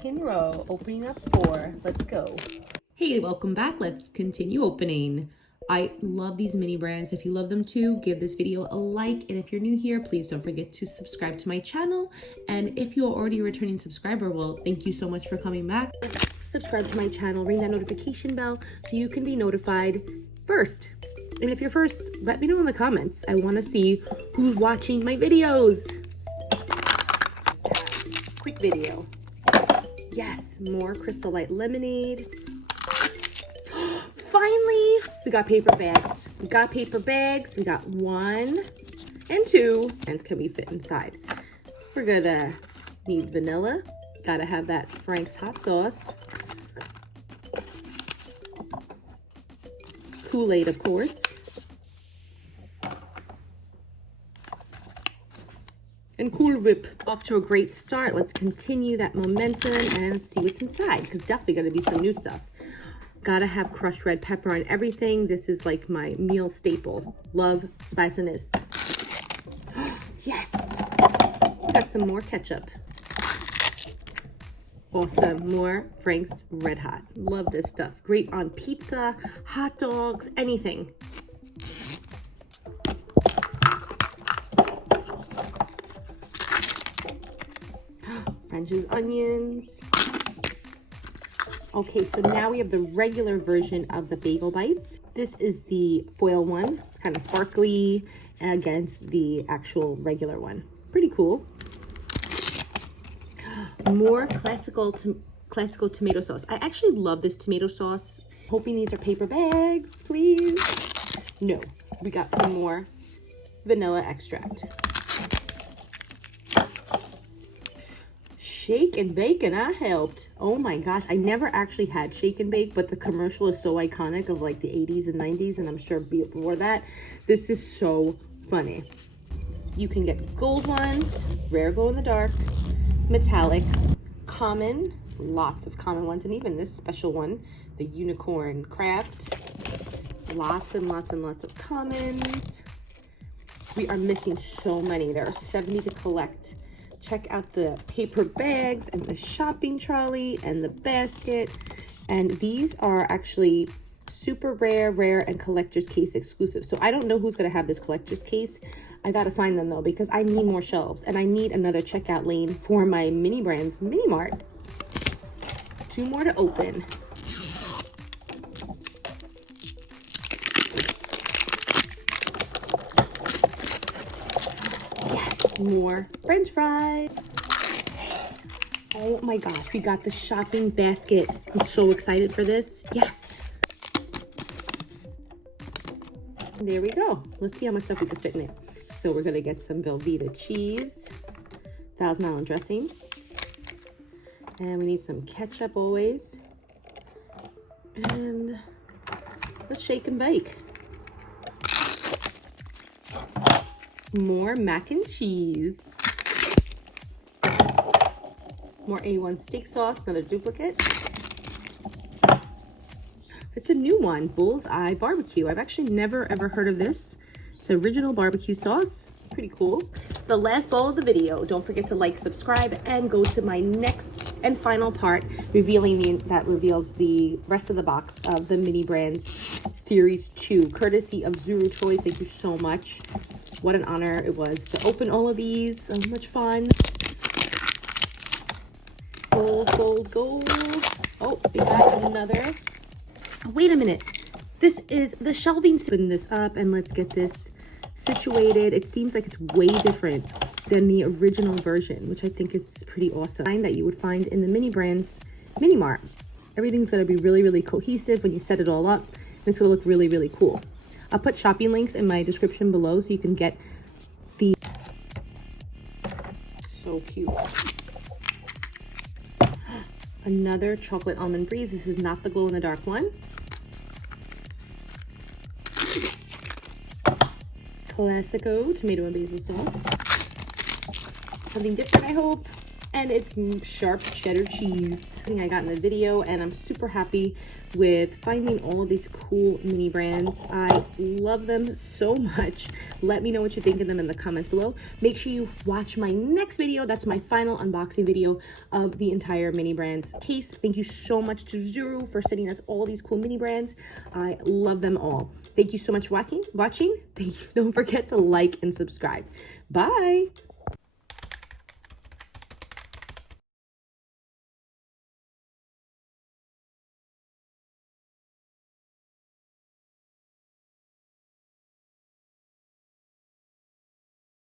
second row, opening up 4. Let's go. Hey, welcome back. Let's continue opening. I love these mini brands. If you love them too, give this video a like. And if you're new here, please don't forget to subscribe to my channel. And if you're already a returning subscriber, well, thank you so much for coming back. Subscribe to my channel, ring that notification bell so you can be notified first. And if you're first, let me know in the comments. I want to see who's watching my videos. Quick video. Yes, more Crystal Light lemonade. Finally, we got paper bags. We got paper bags. We got 1 and 2. And can we fit inside? We're gonna need vanilla. Gotta have that Frank's hot sauce. Kool-Aid, of course. And Cool Whip. Off to a great start. Let's continue that momentum and see what's inside, because definitely gonna be some new stuff. Gotta have crushed red pepper on everything. This is like my meal staple. Love spiciness. Yes! Got some more ketchup. Awesome. More Frank's Red Hot. Love this stuff. Great on pizza, hot dogs, anything. French's onions. Okay, so now we have the regular version of the bagel bites. This is the foil one. It's kind of sparkly against the actual regular one. Pretty cool. More classical tomato sauce. I actually love this tomato sauce. Hoping these are paper bags, please. No, we got some more vanilla extract. Shake and bake, and I helped. Oh my gosh, I never actually had shake and bake, but the commercial is so iconic of like the 80s and 90s, and I'm sure before that. This is so funny. You can get gold ones, rare glow in the dark, metallics, common, lots of common ones, and even this special one, the unicorn craft. Lots and lots and lots of commons. We are missing so many. There are 70 to collect. Check out the paper bags and the shopping trolley and the basket. And these are actually super rare and collector's case exclusive. So I don't know who's gonna have this collector's case. I gotta find them though, because I need more shelves and I need another checkout lane for my mini brands mini mart. 2 more to open. More French fries. Oh my gosh, we got the shopping basket. I'm so excited for this. Yes. There we go. Let's see how much stuff we can fit in it. So we're gonna get some Velveeta cheese, Thousand Island dressing, and we need some ketchup always. And let's shake and bake. More mac and cheese. More A1 steak sauce, another duplicate. It's a new one, Bullseye Barbecue. I've actually never ever heard of this. It's original barbecue sauce. Pretty cool. The last bowl of the video. Don't forget to like, subscribe, and go to my next and final part, that reveals the rest of the box of the mini brands series 2, courtesy of ZURU Toys. Thank you so much. What an honor it was to open all of these. So much fun. Gold, gold, gold. Oh, we got another. Oh, wait a minute. This is the shelving. Open this up and let's get this situated. It seems like it's way different than the original version, which I think is pretty awesome. That you would find in the mini brands mini mart. Everything's going to be really cohesive when you set it all up. And it's going to look really cool. I'll put shopping links in my description below so you can get the... So cute. Another chocolate almond breeze. This is not the glow in the dark one. Classico tomato and basil sauce. Something different, I hope. and it's sharp cheddar cheese. Thing I got in the video, and I'm super happy with finding all of these cool mini brands. I love them so much. Let me know what you think of them in the comments below. Make sure you watch my next video. That's my final unboxing video of the entire mini brands case. Thank you so much to ZURU for sending us all these cool mini brands. I love them all. Thank you so much for watching. Thank you. Don't forget to like and subscribe. Bye.